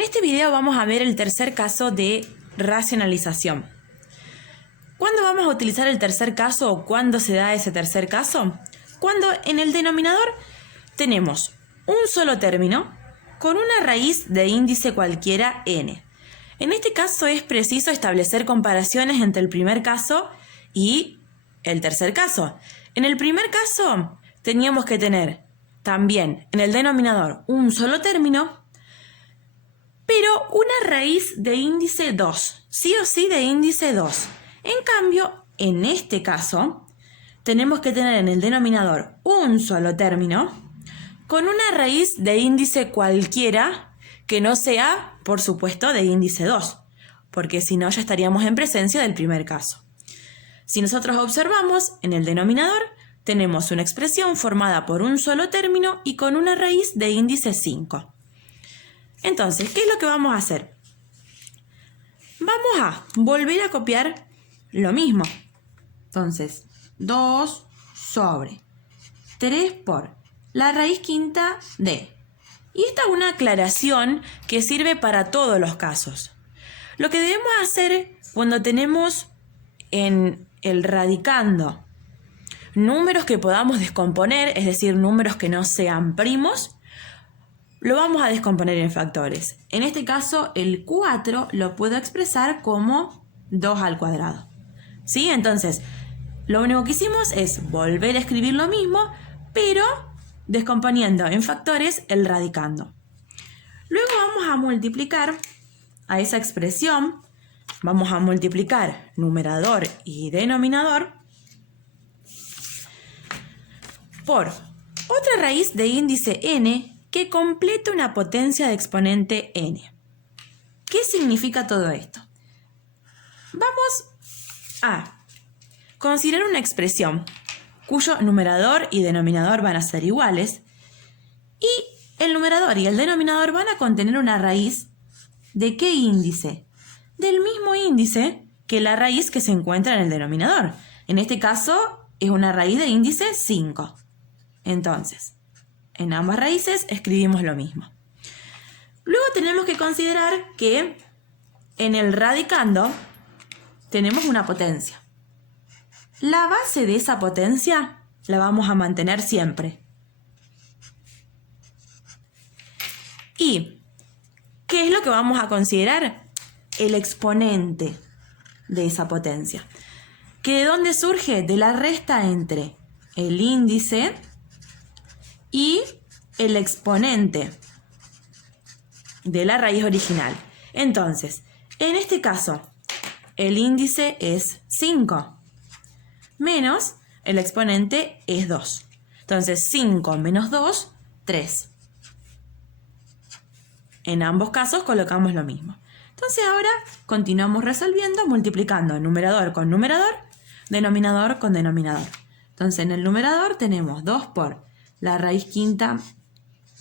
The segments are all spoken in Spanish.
En este video vamos a ver el tercer caso de racionalización. ¿Cuándo vamos a utilizar el tercer caso o cuándo se da ese tercer caso? Cuando en el denominador tenemos un solo término con una raíz de índice cualquiera n. En este caso es preciso establecer comparaciones entre el primer caso y el tercer caso. En el primer caso teníamos que tener también en el denominador un solo término, pero una raíz de índice 2, sí o sí de índice 2. En cambio, en este caso, tenemos que tener en el denominador un solo término con una raíz de índice cualquiera que no sea, por supuesto, de índice 2, porque si no ya estaríamos en presencia del primer caso. Si nosotros observamos, en el denominador tenemos una expresión formada por un solo término y con una raíz de índice 5. Entonces, ¿qué es lo que vamos a hacer? Vamos a volver a copiar lo mismo. Entonces, 2 sobre 3 por la raíz quinta de. Y esta es una aclaración que sirve para todos los casos. Lo que debemos hacer cuando tenemos en el radicando números que podamos descomponer, es decir, números que no sean primos, lo vamos a descomponer en factores. En este caso, el 4 lo puedo expresar como 2 al cuadrado. ¿Sí? Entonces, lo único que hicimos es volver a escribir lo mismo, pero descomponiendo en factores el radicando. Luego vamos a multiplicar a esa expresión, vamos a multiplicar numerador y denominador por otra raíz de índice n que complete una potencia de exponente n. ¿Qué significa todo esto? Vamos a considerar una expresión cuyo numerador y denominador van a ser iguales y el numerador y el denominador van a contener una raíz ¿de qué índice? Del mismo índice que la raíz que se encuentra en el denominador. En este caso es una raíz de índice 5. Entonces, en ambas raíces escribimos lo mismo. Luego tenemos que considerar que en el radicando tenemos una potencia. La base de esa potencia la vamos a mantener siempre. ¿Y qué es lo que vamos a considerar? El exponente de esa potencia. ¿Que de dónde surge? De la resta entre el índice y el exponente de la raíz original. Entonces, en este caso, el índice es 5, menos el exponente es 2. Entonces, 5 menos 2, 3. En ambos casos colocamos lo mismo. Entonces, ahora continuamos resolviendo, multiplicando numerador con numerador, denominador con denominador. Entonces, en el numerador tenemos 2 por la raíz quinta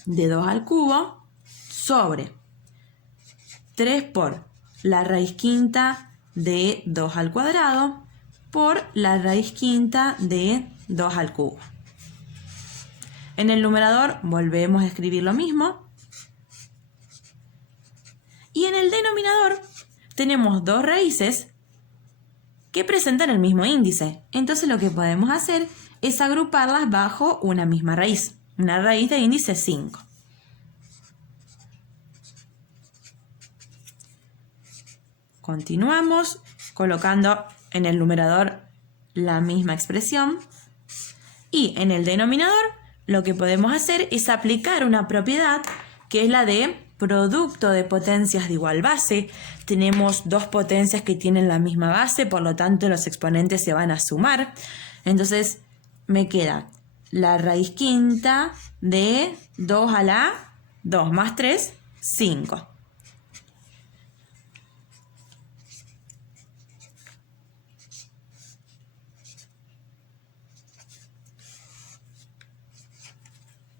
de 2 al cubo sobre 3 por la raíz quinta de 2 al cuadrado por la raíz quinta de 2 al cubo. En el numerador volvemos a escribir lo mismo. Y en el denominador tenemos dos raíces que presentan el mismo índice. Entonces lo que podemos hacer es agruparlas bajo una misma raíz. Una raíz de índice 5. Continuamos colocando en el numerador la misma expresión. Y en el denominador lo que podemos hacer es aplicar una propiedad que es la de producto de potencias de igual base. Tenemos dos potencias que tienen la misma base, por lo tanto los exponentes se van a sumar. Entonces me queda la raíz quinta de 2 a la 2 más 3, 5.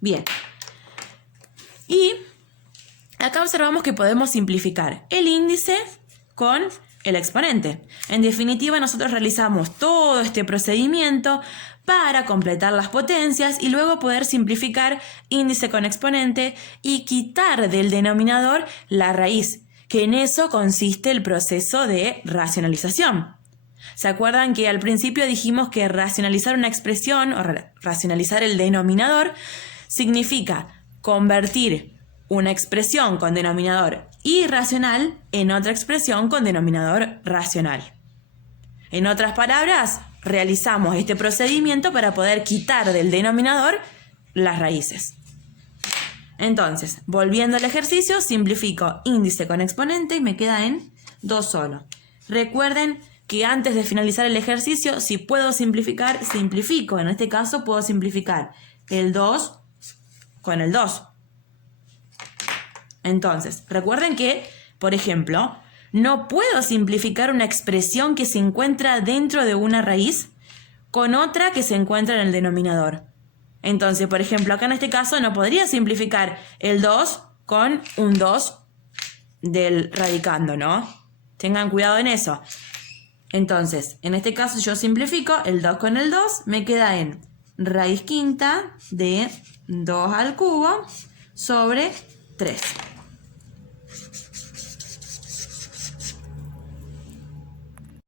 Bien. Y acá observamos que podemos simplificar el índice con el exponente. En definitiva, nosotros realizamos todo este procedimiento para completar las potencias y luego poder simplificar índice con exponente y quitar del denominador la raíz, que en eso consiste el proceso de racionalización. ¿Se acuerdan que al principio dijimos que racionalizar una expresión o racionalizar el denominador significa convertir una expresión con denominador irracional en otra expresión con denominador racional? En otras palabras, realizamos este procedimiento para poder quitar del denominador las raíces. Entonces, volviendo al ejercicio, simplifico índice con exponente y me queda en 2 solo. Recuerden que antes de finalizar el ejercicio, si puedo simplificar, simplifico. En este caso puedo simplificar el 2 con el 2. Entonces, recuerden que, por ejemplo, no puedo simplificar una expresión que se encuentra dentro de una raíz con otra que se encuentra en el denominador. Entonces, por ejemplo, acá en este caso no podría simplificar el 2 con un 2 del radicando, ¿no? Tengan cuidado en eso. Entonces, en este caso yo simplifico el 2 con el 2, me queda en raíz quinta de 2 al cubo sobre 3.